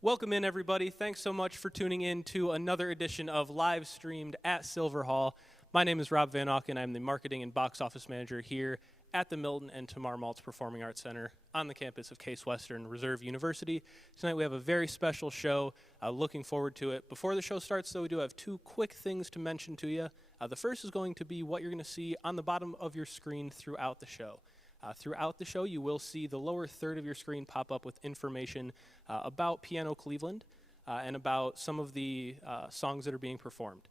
Welcome in, everybody. Thanks so much for tuning in to another edition of Live Streamed at Silver Hall. My name is Rob Van Auken. I'm the Marketing and Box Office Manager here at the Milton and Tamar Maltz Performing Arts Center on the campus of Case Western Reserve University. Tonight we have a very special show. Looking forward to it. Before the show starts, though, we do have two quick things to mention to you. The first is going to be what you're going to see on the bottom of your screen throughout the show. Throughout the show, you will see the lower third of your screen pop up with information about Piano Cleveland and about some of the songs that are being performed.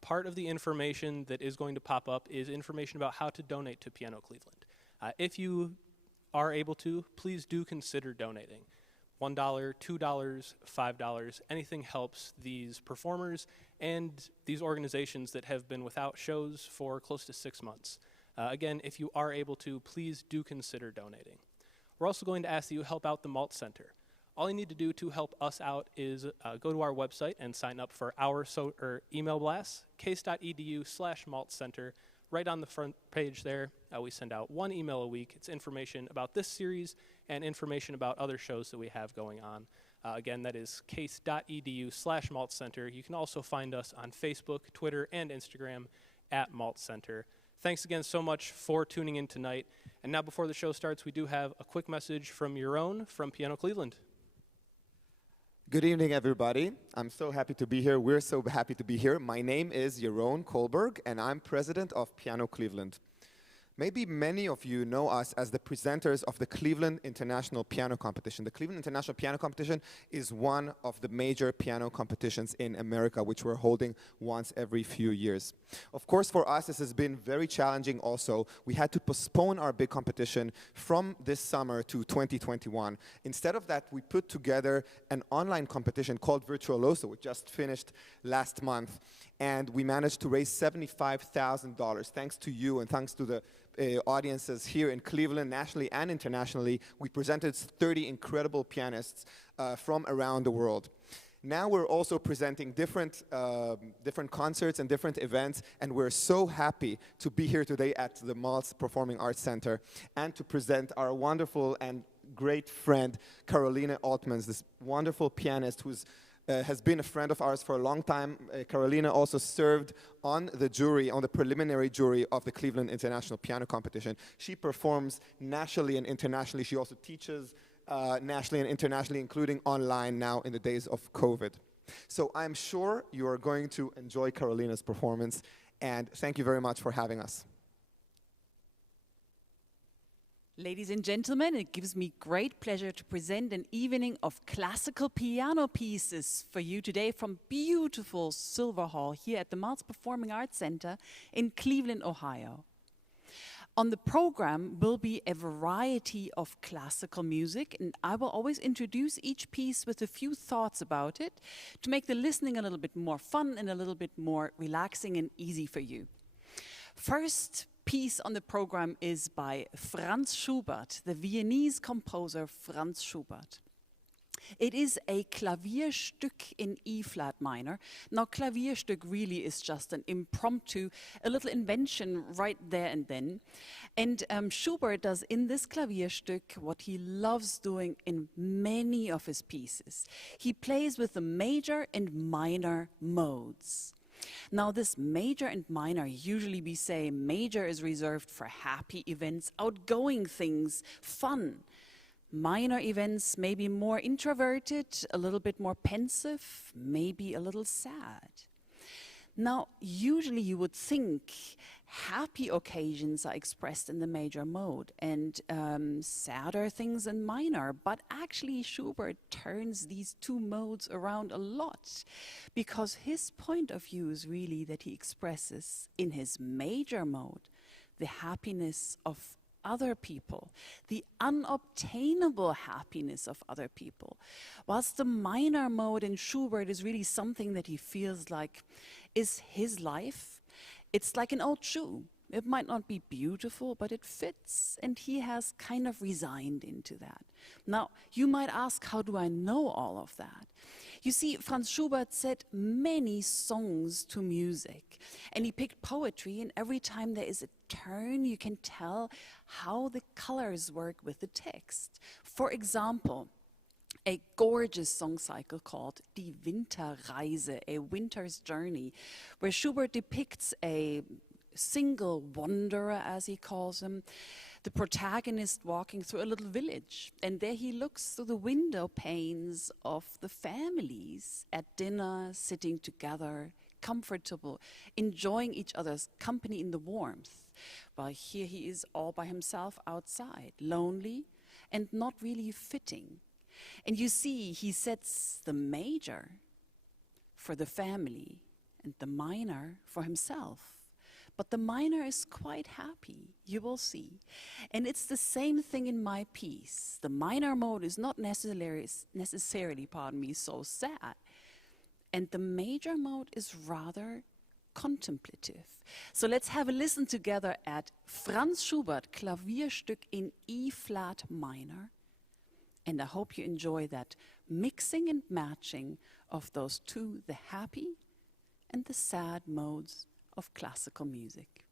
Part of the information that is going to pop up is information about how to donate to Piano Cleveland. If you are able to, please do consider donating. $1, $2, $5, anything helps these performers and these organizations that have been without shows for close to 6 months. Again, if you are able to, please do consider donating. We're also going to ask that you help out the Maltz Center. All you need to do to help us out is go to our website and sign up for our email blast, case.edu/MaltzCenter. Right on the front page there, we send out one email a week. It's information about this series and information about other shows that we have going on. Again, that is case.edu/MaltzCenter. You can also find us on Facebook, Twitter, and Instagram at Maltz Center. Thanks again so much for tuning in tonight. And now before the show starts, we do have a quick message from Yaron from Piano Cleveland. Good evening, everybody. I'm so happy to be here. We're so happy to be here. My name is Yaron Kohlberg, and I'm president of Piano Cleveland. Maybe many of you know us as the presenters of the Cleveland International Piano Competition. The Cleveland International Piano Competition is one of the major piano competitions in America, which we're holding once every few years. Of course, for us, this has been very challenging also. We had to postpone our big competition from this summer to 2021. Instead of that, we put together an online competition called Virtuoso, which just finished last month. And we managed to raise $75,000. Thanks to you and thanks to the audiences here in Cleveland, nationally and internationally. We presented 30 incredible pianists from around the world. Now we're also presenting different concerts and different events, and we're so happy to be here today at the Maltz Performing Arts Center and to present our wonderful and great friend, Carolina Altmans, this wonderful pianist who's has been a friend of ours for a long time. Carolina also served on the jury, on the preliminary jury of the Cleveland International Piano Competition. She performs nationally and internationally. She also teaches nationally and internationally, including online now in the days of COVID. So I'm sure you are going to enjoy Carolina's performance, and thank you very much for having us. Ladies and gentlemen, it gives me great pleasure to present an evening of classical piano pieces for you today from beautiful Silver Hall here at the Maltz Performing Arts Center in Cleveland, Ohio. On the program will be a variety of classical music, and I will always introduce each piece with a few thoughts about it to make the listening a little bit more fun and a little bit more relaxing and easy for you. First piece on the program is by Franz Schubert, the Viennese composer Franz Schubert. It is a Klavierstück in E-flat minor. Now, Klavierstück really is just an impromptu, a little invention right there and then. And Schubert does in this Klavierstück what he loves doing in many of his pieces. He plays with the major and minor modes. Now, this major and minor, usually we say major is reserved for happy events, outgoing things, fun. Minor events may be more introverted, a little bit more pensive, maybe a little sad. Now, usually you would think happy occasions are expressed in the major mode and sadder things in minor, but actually Schubert turns these two modes around a lot because his point of view is really that he expresses in his major mode the happiness of other people, the unobtainable happiness of other people. Whilst the minor mode in Schubert is really something that he feels like is his life, it's like an old shoe. It might not be beautiful, but it fits, and he has kind of resigned into that. Now, you might ask, how do I know all of that? You see, Franz Schubert set many songs to music, and he picked poetry, and every time there is a turn, you can tell how the colors work with the text. For example, a gorgeous song cycle called Die Winterreise, a winter's journey, where Schubert depicts a single wanderer, as he calls him, the protagonist walking through a little village. And there he looks through the window panes of the families at dinner, sitting together, comfortable, enjoying each other's company in the warmth. While here he is all by himself outside, lonely and not really fitting. And you see, he sets the major for the family and the minor for himself. But the minor is quite happy, you will see. And it's the same thing in my piece. The minor mode is not necessarily, so sad. And the major mode is rather contemplative. So let's have a listen together at Franz Schubert Klavierstück in E-flat minor. And I hope you enjoy that mixing and matching of those two, the happy and the sad modes of classical music.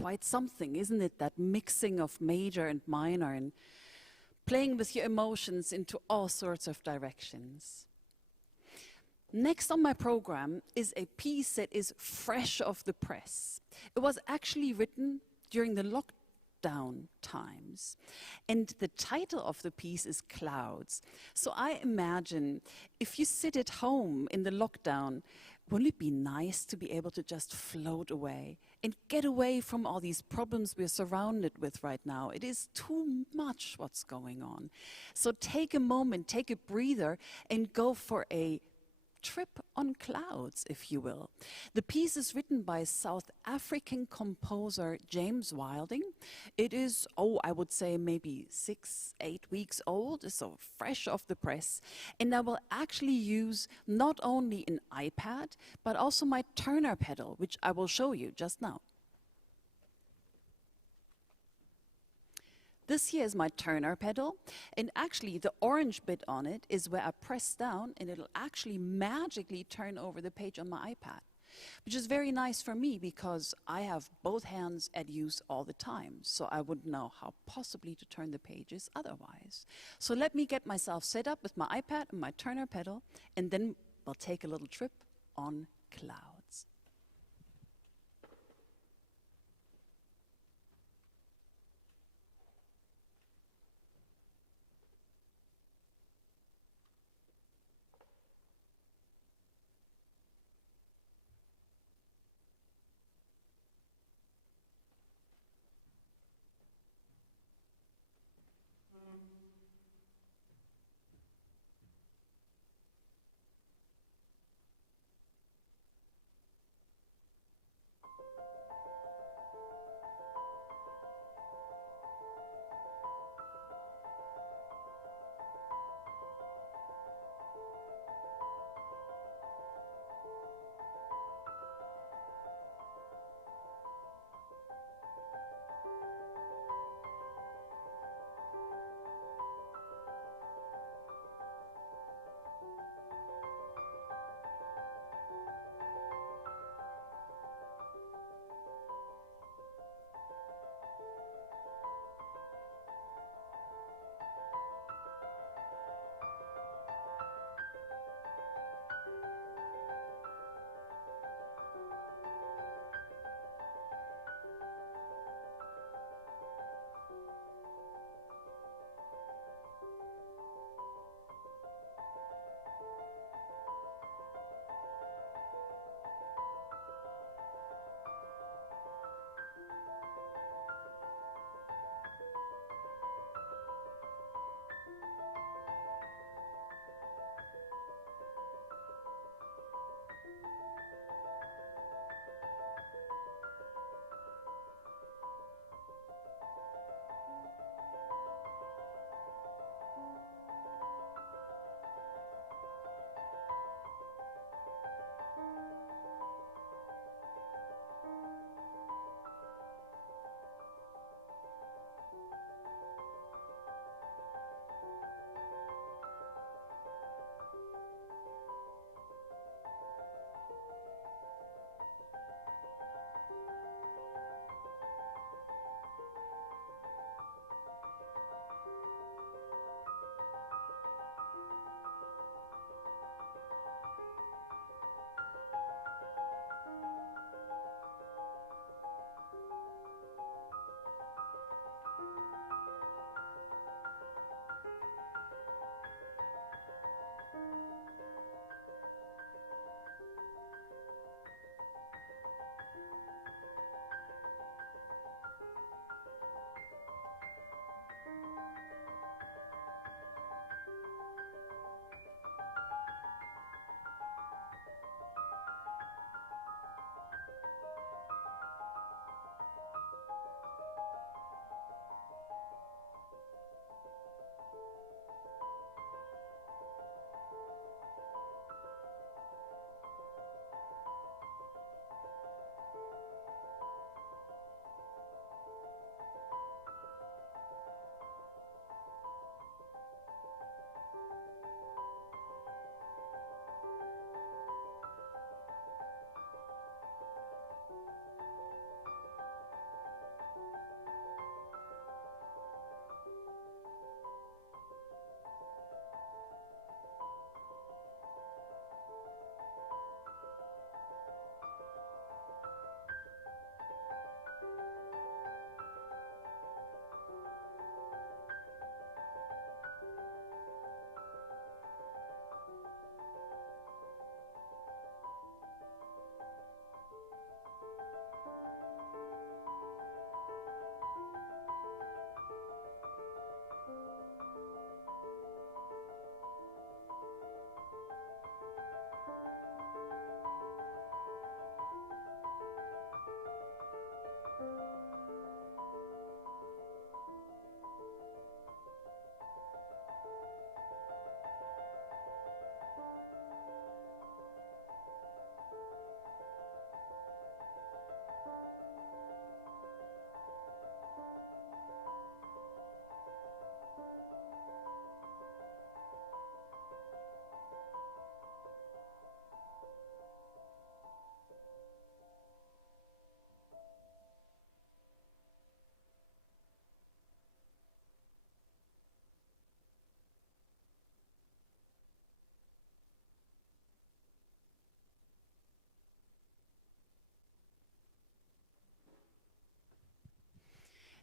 quite something, isn't it? That mixing of major and minor and playing with your emotions into all sorts of directions. Next on my program is a piece that is fresh off the press. It was actually written during the lockdown times. And the title of the piece is Clouds. So I imagine if you sit at home in the lockdown, wouldn't it be nice to be able to just float away and get away from all these problems we're surrounded with right now? It is too much what's going on. So take a moment, take a breather, and go for a trip on clouds, if you will. The piece is written by South African composer James Wilding. It is, I would say maybe 6-8 weeks old, so fresh off the press. And I will actually use not only an iPad, but also my Turner pedal, which I will show you just now. This here is my Turner pedal, and actually the orange bit on it is where I press down and it'll actually magically turn over the page on my iPad, which is very nice for me because I have both hands at use all the time, so I wouldn't know how possibly to turn the pages otherwise. So let me get myself set up with my iPad and my Turner pedal, and then we'll take a little trip on clouds.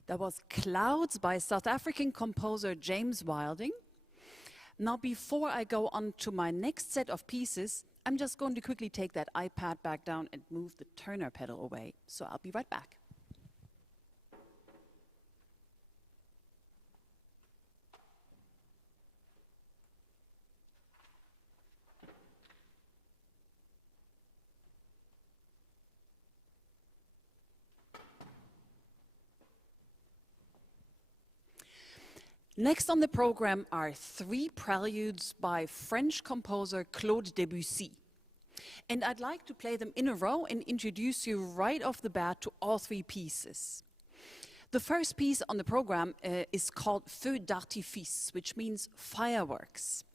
That was Clouds by South African composer James Wilding. Now, before I go on to my next set of pieces, I'm just going to quickly take that iPad back down and move the Turner pedal away. So I'll be right back. Next on the program are 3 preludes by French composer Claude Debussy. And I'd like to play them in a row and introduce you right off the bat to all 3 pieces. The first piece on the program is called Feux d'artifice, which means fireworks.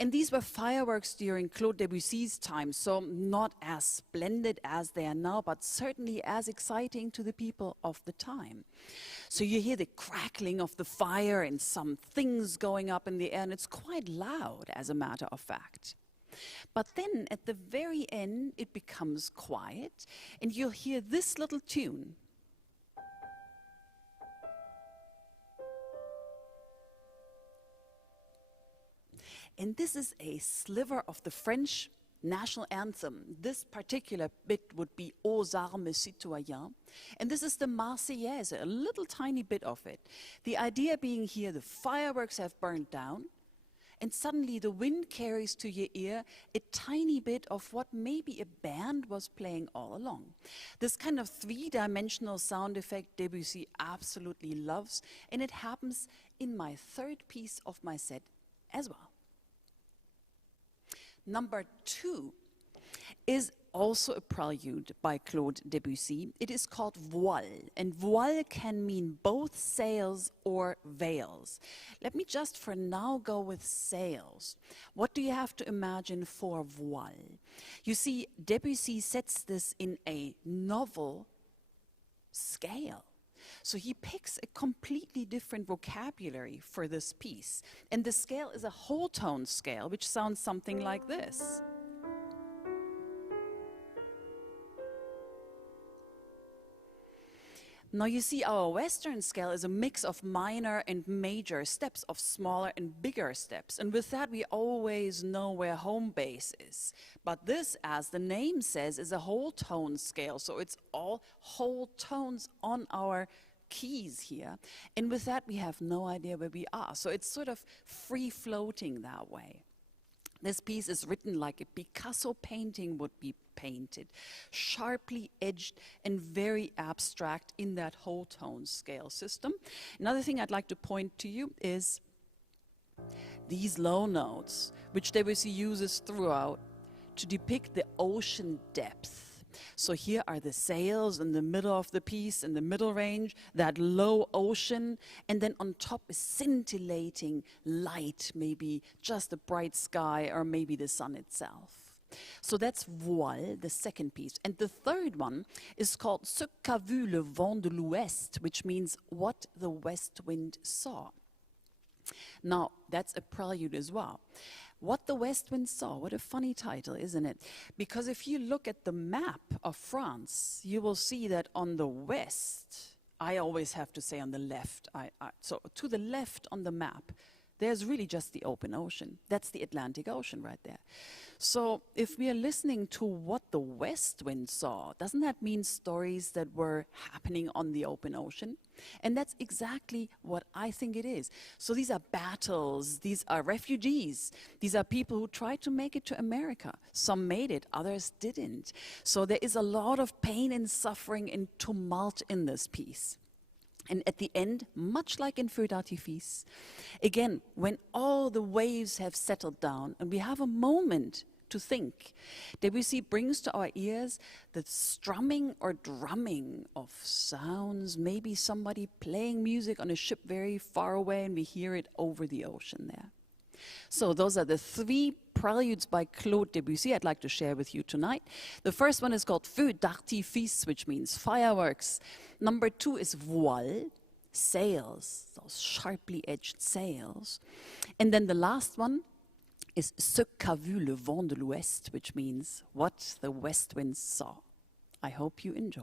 And these were fireworks during Claude Debussy's time, so not as splendid as they are now, but certainly as exciting to the people of the time. So you hear the crackling of the fire and some things going up in the air, and it's quite loud, as a matter of fact. But then at the very end, it becomes quiet, and you'll hear this little tune. And this is a sliver of the French national anthem. This particular bit would be Aux armes citoyens. And this is the Marseillaise, a little tiny bit of it. The idea being here, the fireworks have burned down, and suddenly the wind carries to your ear a tiny bit of what maybe a band was playing all along. This kind of 3-dimensional sound effect Debussy absolutely loves, and it happens in my 3rd piece of my set as well. Number 2 is also a prelude by Claude Debussy. It is called Voile, and voile can mean both sails or veils. Let me just for now go with sails. What do you have to imagine for voile? You see, Debussy sets this in a novel scale. So he picks a completely different vocabulary for this piece. And the scale is a whole tone scale, which sounds something like this. Now you see, our Western scale is a mix of minor and major steps, of smaller and bigger steps. And with that, we always know where home base is. But this, as the name says, is a whole tone scale. So it's all whole tones on our keys here. And with that, we have no idea where we are. So it's sort of free floating that way. This piece is written like a Picasso painting would be painted, sharply edged and very abstract in that whole tone scale system. Another thing I'd like to point to you is these low notes, which Debussy uses throughout to depict the ocean depth. So here are the sails in the middle of the piece, in the middle range, that low ocean, and then on top is scintillating light, maybe just a bright sky or maybe the sun itself. So that's Voile, the second piece. And the third one is called Ce qu'a vu le vent de l'Ouest, which means what the west wind saw. Now, that's a prelude as well. What the West Wind Saw, what a funny title, isn't it? Because if you look at the map of France, you will see that on the west, I always have to say on the left, so to the left on the map, there's really just the open ocean. That's the Atlantic Ocean right there. So if we are listening to what the West Wind saw, doesn't that mean stories that were happening on the open ocean? And that's exactly what I think it is. So these are battles, these are refugees, these are people who tried to make it to America. Some made it, others didn't. So there is a lot of pain and suffering and tumult in this piece. And at the end, much like in Feux d'artifice, again, when all the waves have settled down and we have a moment to think, Debussy brings to our ears the strumming or drumming of sounds, maybe somebody playing music on a ship very far away and we hear it over the ocean there. So those are the 3 preludes by Claude Debussy I'd like to share with you tonight. The first one is called Feux d'artifice, which means fireworks. Number 2 is Voile, sails, those sharply edged sails. And then the last one is Ce qu'a vu le vent de l'Ouest, which means what the west wind saw. I hope you enjoy.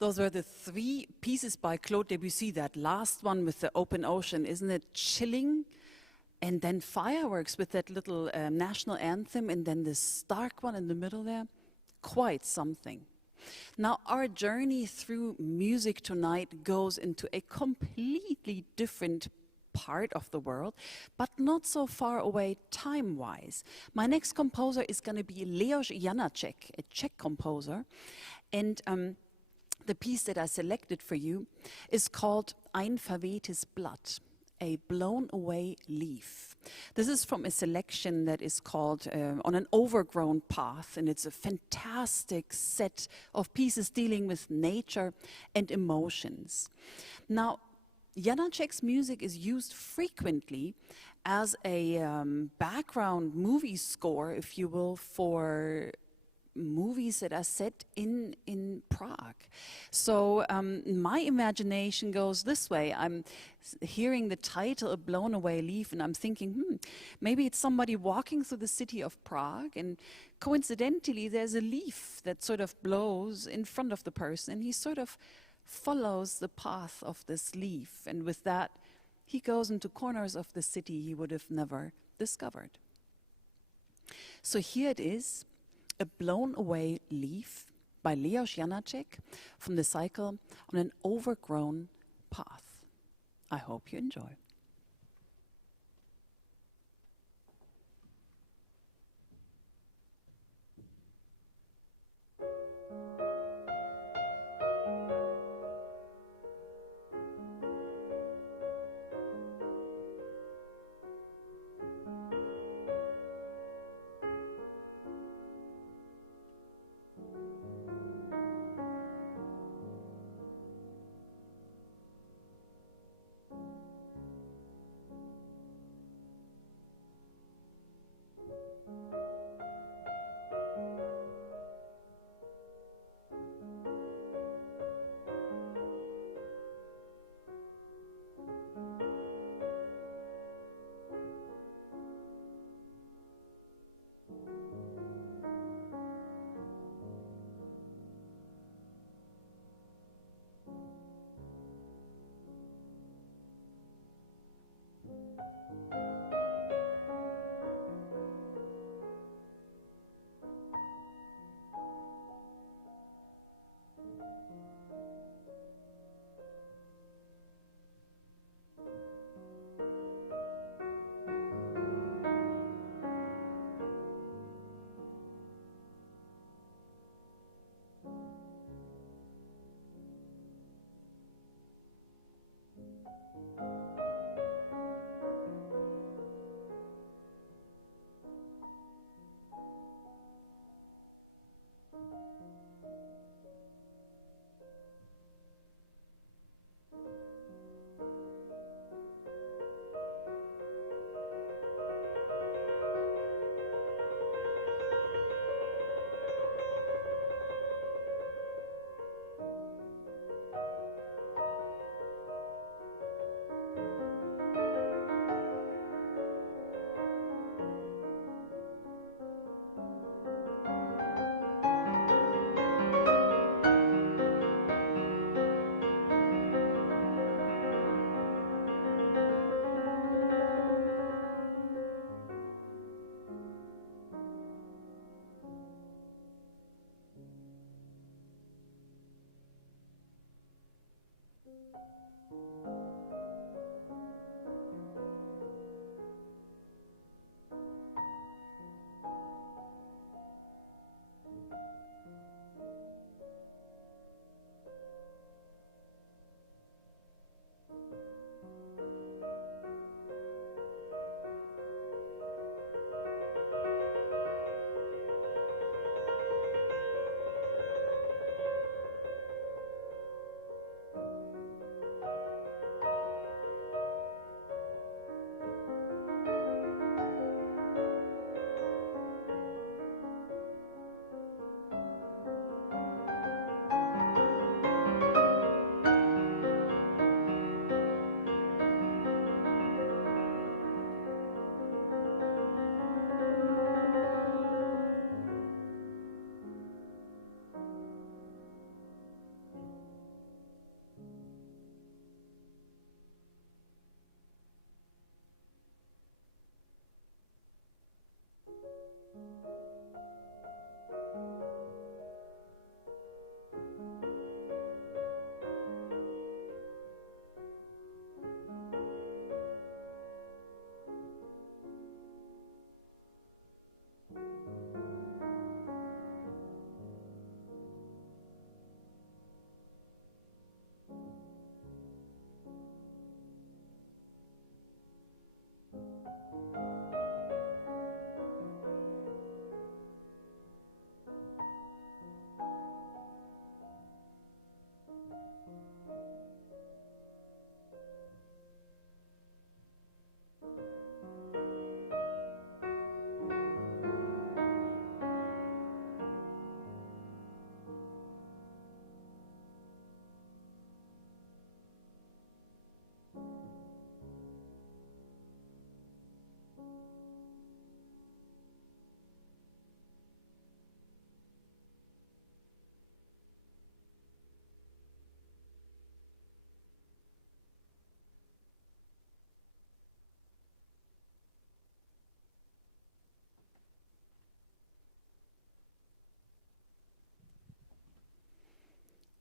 Those were the 3 pieces by Claude Debussy. That last one with the open ocean, isn't it chilling? And then fireworks with that little national anthem, and then this stark one in the middle there. Quite something. Now, our journey through music tonight goes into a completely different part of the world, but not so far away time-wise. My next composer is going to be Leos Janáček, a Czech composer, and the piece that I selected for you is called Ein verwehtes Blatt, a blown away leaf. This is from a selection that is called On an Overgrown Path, and it's a fantastic set of pieces dealing with nature and emotions. Now, Janáček's music is used frequently as a background movie score, if you will, for movies that are set in Prague. So my imagination goes this way. I'm hearing the title, A Blown Away Leaf, and I'm thinking, maybe it's somebody walking through the city of Prague, and coincidentally there's a leaf that sort of blows in front of the person, and he sort of follows the path of this leaf, and with that he goes into corners of the city he would have never discovered. So here it is, A Blown Away Leaf by Leos Janáček from the cycle On an Overgrown Path. I hope you enjoy.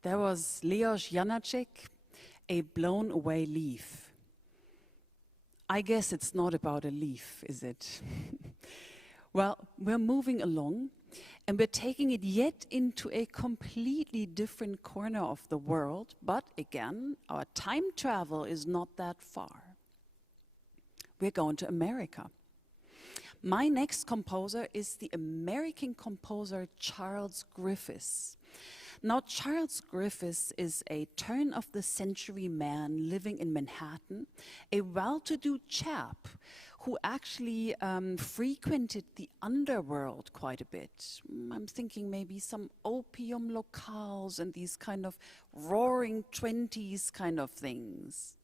There was Leos Janacek, A Blown Away Leaf. I guess it's not about a leaf, is it? Well, we're moving along, and we're taking it yet into a completely different corner of the world, but again, our time travel is not that far. We're going to America. My next composer is the American composer Charles Griffiths. Now, Charles Griffiths is a turn-of-the-century man living in Manhattan, a well-to-do chap who actually frequented the underworld quite a bit. I'm thinking maybe some opium locales and these kind of roaring 20s kind of things.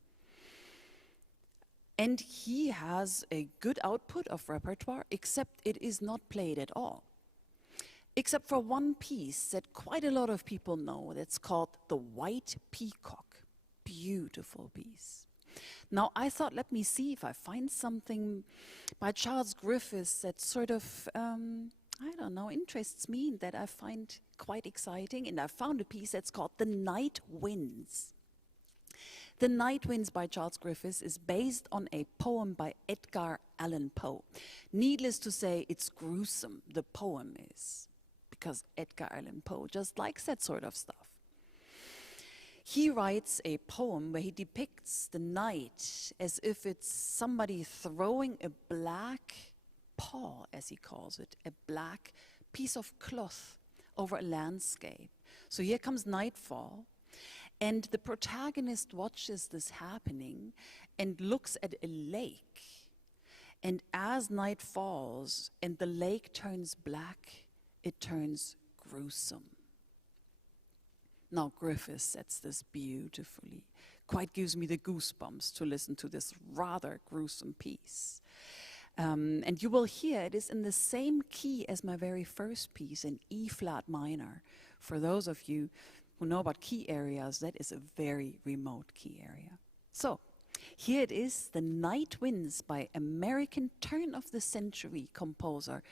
And he has a good output of repertoire, except it is not played at all. Except for one piece that quite a lot of people know, that's called The White Peacock. Beautiful piece. Now, I thought, let me see if I find something by Charles Griffiths that sort of, I don't know, interests me, that I find quite exciting. And I found a piece that's called The Night Winds. The Night Winds by Charles Griffiths is based on a poem by Edgar Allan Poe. Needless to say, it's gruesome, the poem is, because Edgar Allan Poe just likes that sort of stuff. He writes a poem where he depicts the night as if it's somebody throwing a black paw, as he calls it, a black piece of cloth over a landscape. So here comes nightfall, and the protagonist watches this happening and looks at a lake. And as night falls and the lake turns black, it turns gruesome. Now, Griffiths sets this beautifully. Quite gives me the goosebumps to listen to this rather gruesome piece. And you will hear it is in the same key as my very first piece, in E-flat minor. For those of you who know about key areas, that is a very remote key area. So, here it is, The Night Winds by American turn-of-the-century composer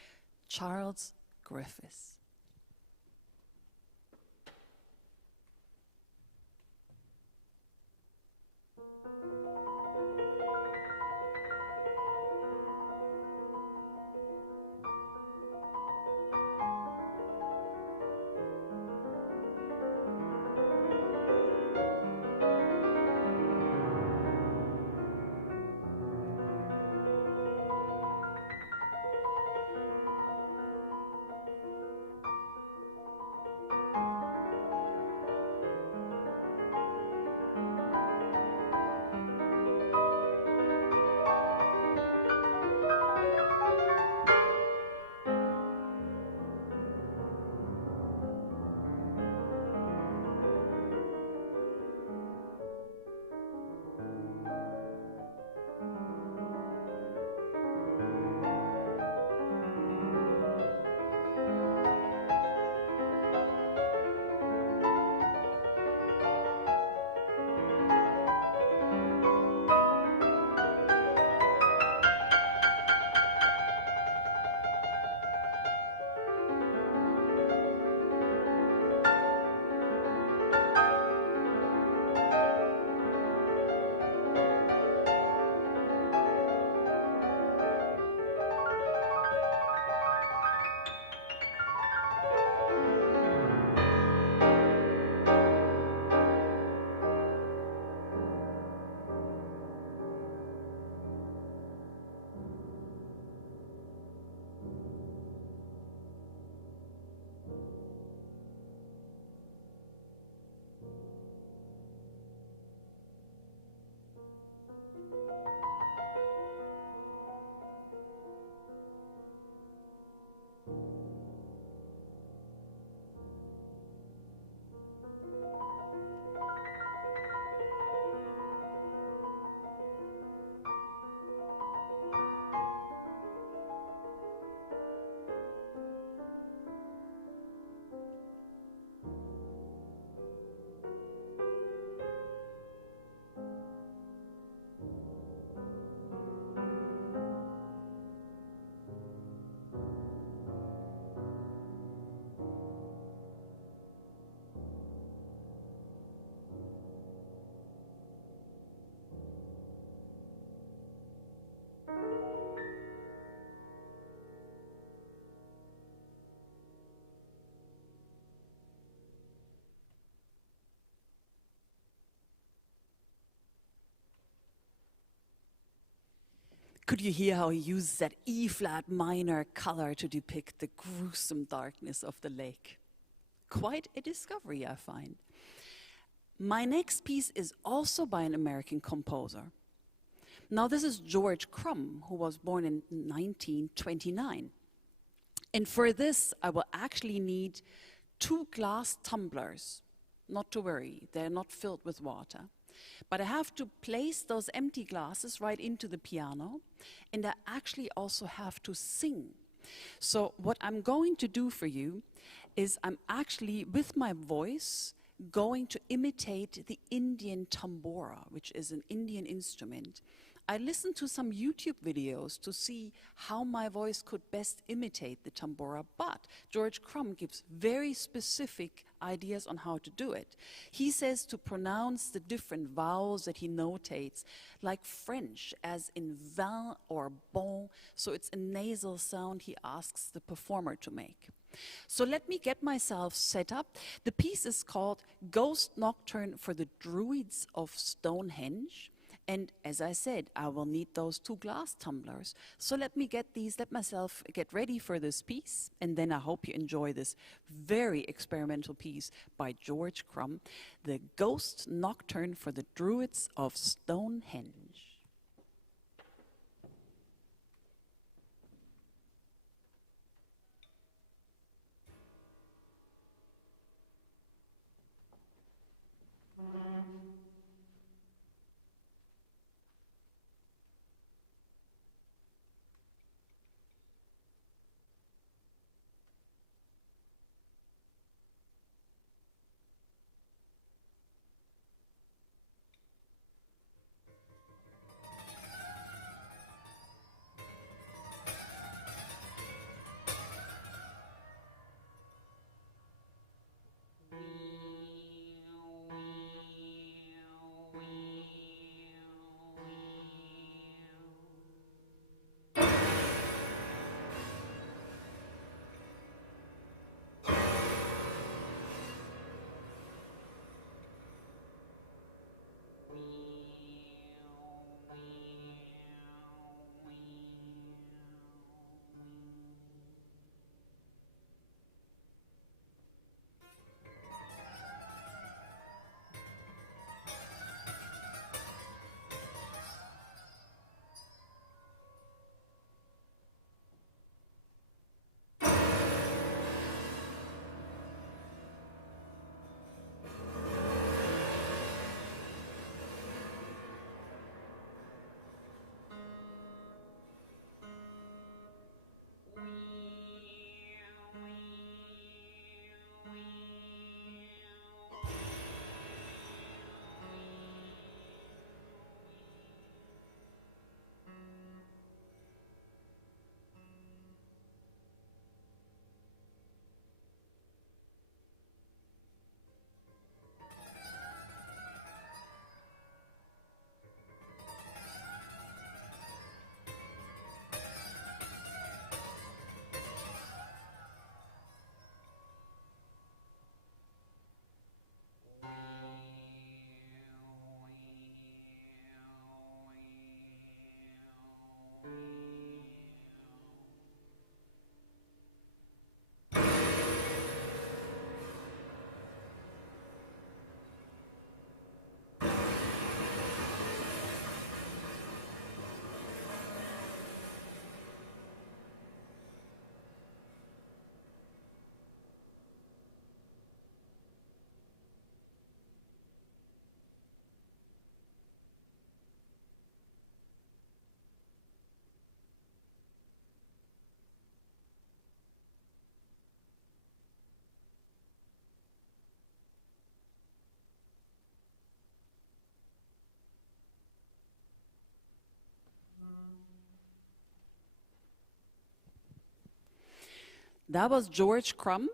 Charles Griffiths. Could you hear how he uses that E-flat minor color to depict the gruesome darkness of the lake? Quite a discovery, I find. My next piece is also by an American composer. Now, this is George Crumb, who was born in 1929. And for this, I will actually need 2 glass tumblers. Not to worry, they're not filled with water. But I have to place those empty glasses right into the piano, and I actually also have to sing. So what I'm going to do for you is I'm actually, with my voice, going to imitate the Indian tambura, which is an Indian instrument. I listened to some YouTube videos to see how my voice could best imitate the tambura, but George Crumb gives very specific ideas on how to do it. He says to pronounce the different vowels that he notates, like French, as in vin or bon, so it's a nasal sound he asks the performer to make. So let me get myself set up. The piece is called Ghost Nocturne for the Druids of Stonehenge. And as I said, I will need those 2 glass tumblers. So let myself get ready for this piece, and then I hope you enjoy this very experimental piece by George Crumb, The Ghost Nocturne for the Druids of Stonehenge. That was George Crumb.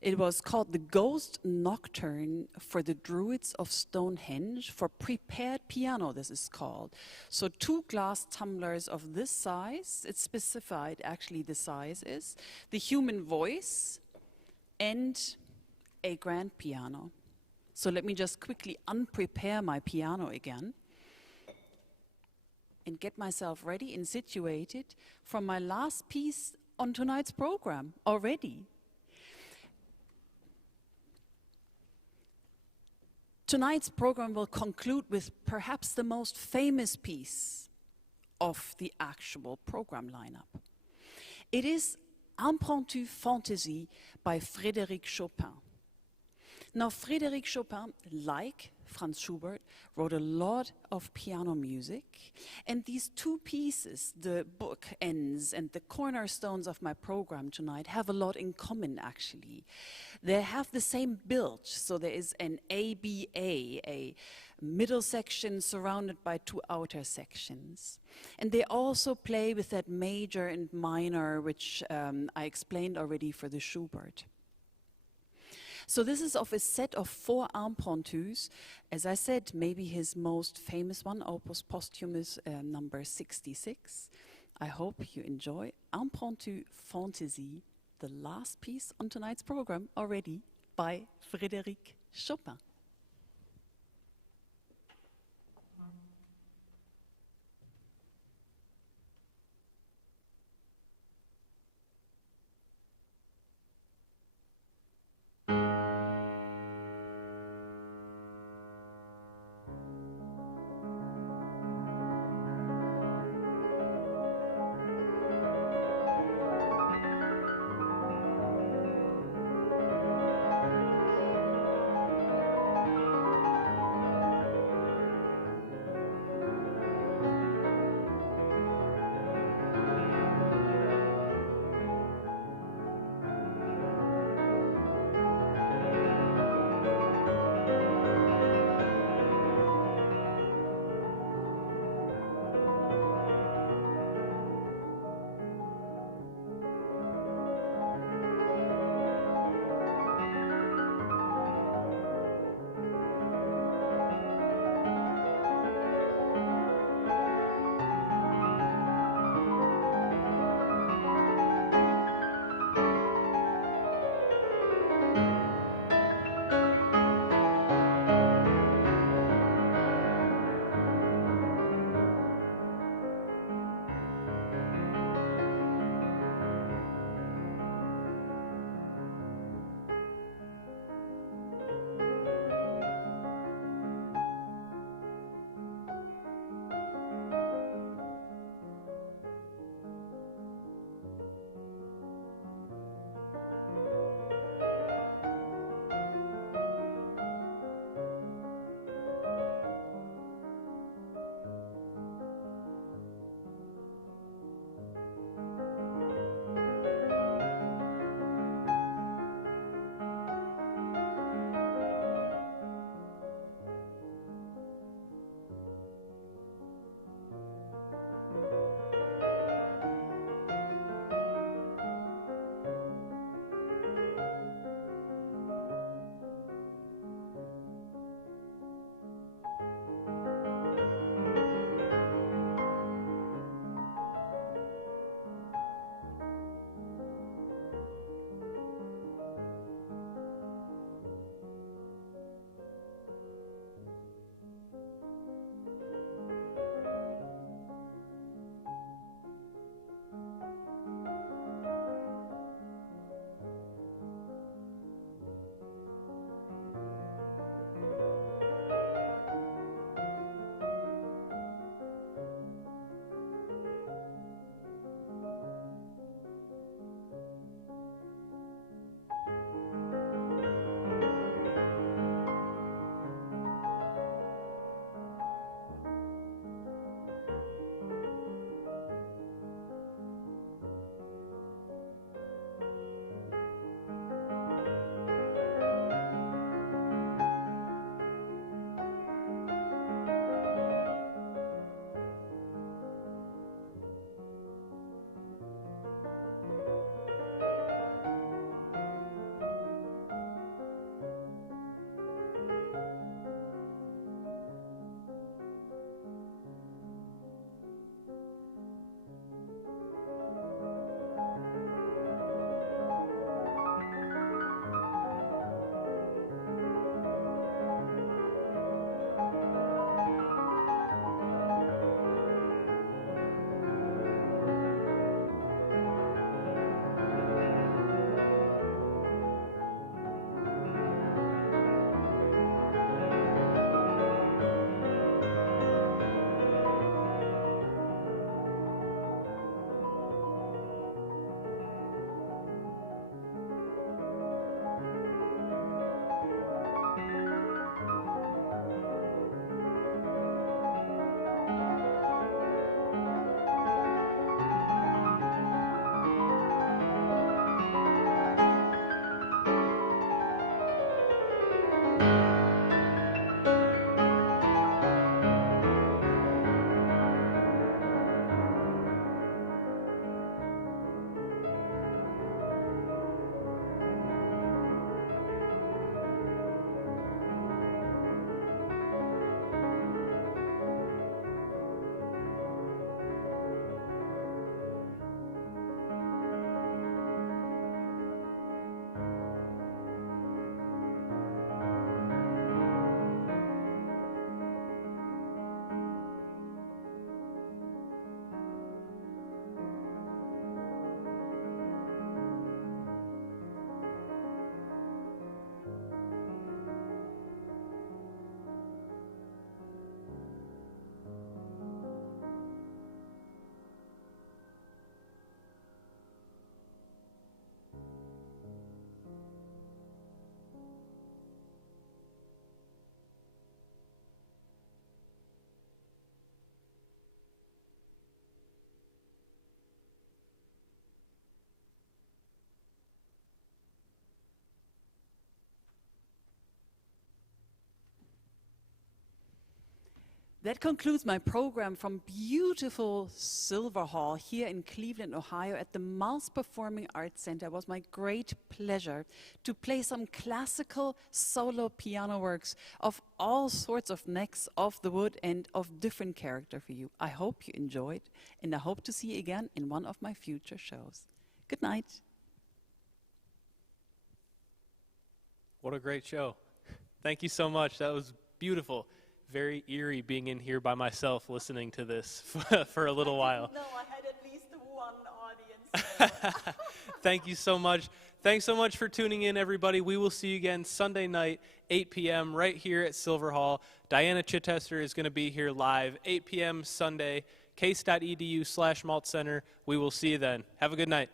It was called The Ghost Nocturne for the Druids of Stonehenge, for prepared piano, this is called. So 2 glass tumblers of this size, it's specified actually the size is, the human voice, and a grand piano. So let me just quickly unprepare my piano again. and get myself ready and situated for my last piece on tonight's program already. Tonight's program will conclude with perhaps the most famous piece of the actual program lineup. It is Impromptu Fantasy by Frédéric Chopin. Now, Frédéric Chopin, like Franz Schubert, wrote a lot of piano music, and these two pieces, the bookends and the cornerstones of my program tonight, have a lot in common, actually. They have the same build, so there is an ABA, a middle section surrounded by two outer sections. And they also play with that major and minor, which I explained already for the Schubert. So this is of a set of 4 impromptus. As I said, maybe his most famous one, Opus Posthumus number 66. I hope you enjoy Impromptu Fantasy, the last piece on tonight's program already by Frédéric Chopin. That concludes my program from beautiful Silver Hall here in Cleveland, Ohio at the Maltz Performing Arts Center. It was my great pleasure to play some classical solo piano works of all sorts of necks of the wood and of different character for you. I hope you enjoyed, and I hope to see you again in one of my future shows. Good night. What a great show. Thank you so much. That was beautiful. Very eerie being in here by myself listening to this for a little while. No, I had at least one audience. Thank you so much. Thanks so much for tuning in, everybody. We will see you again Sunday night, 8 p.m. right here at Silver Hall. Diana Chichester is going to be here live, 8 p.m. Sunday, case.edu/Maltz Center. We will see you then. Have a good night.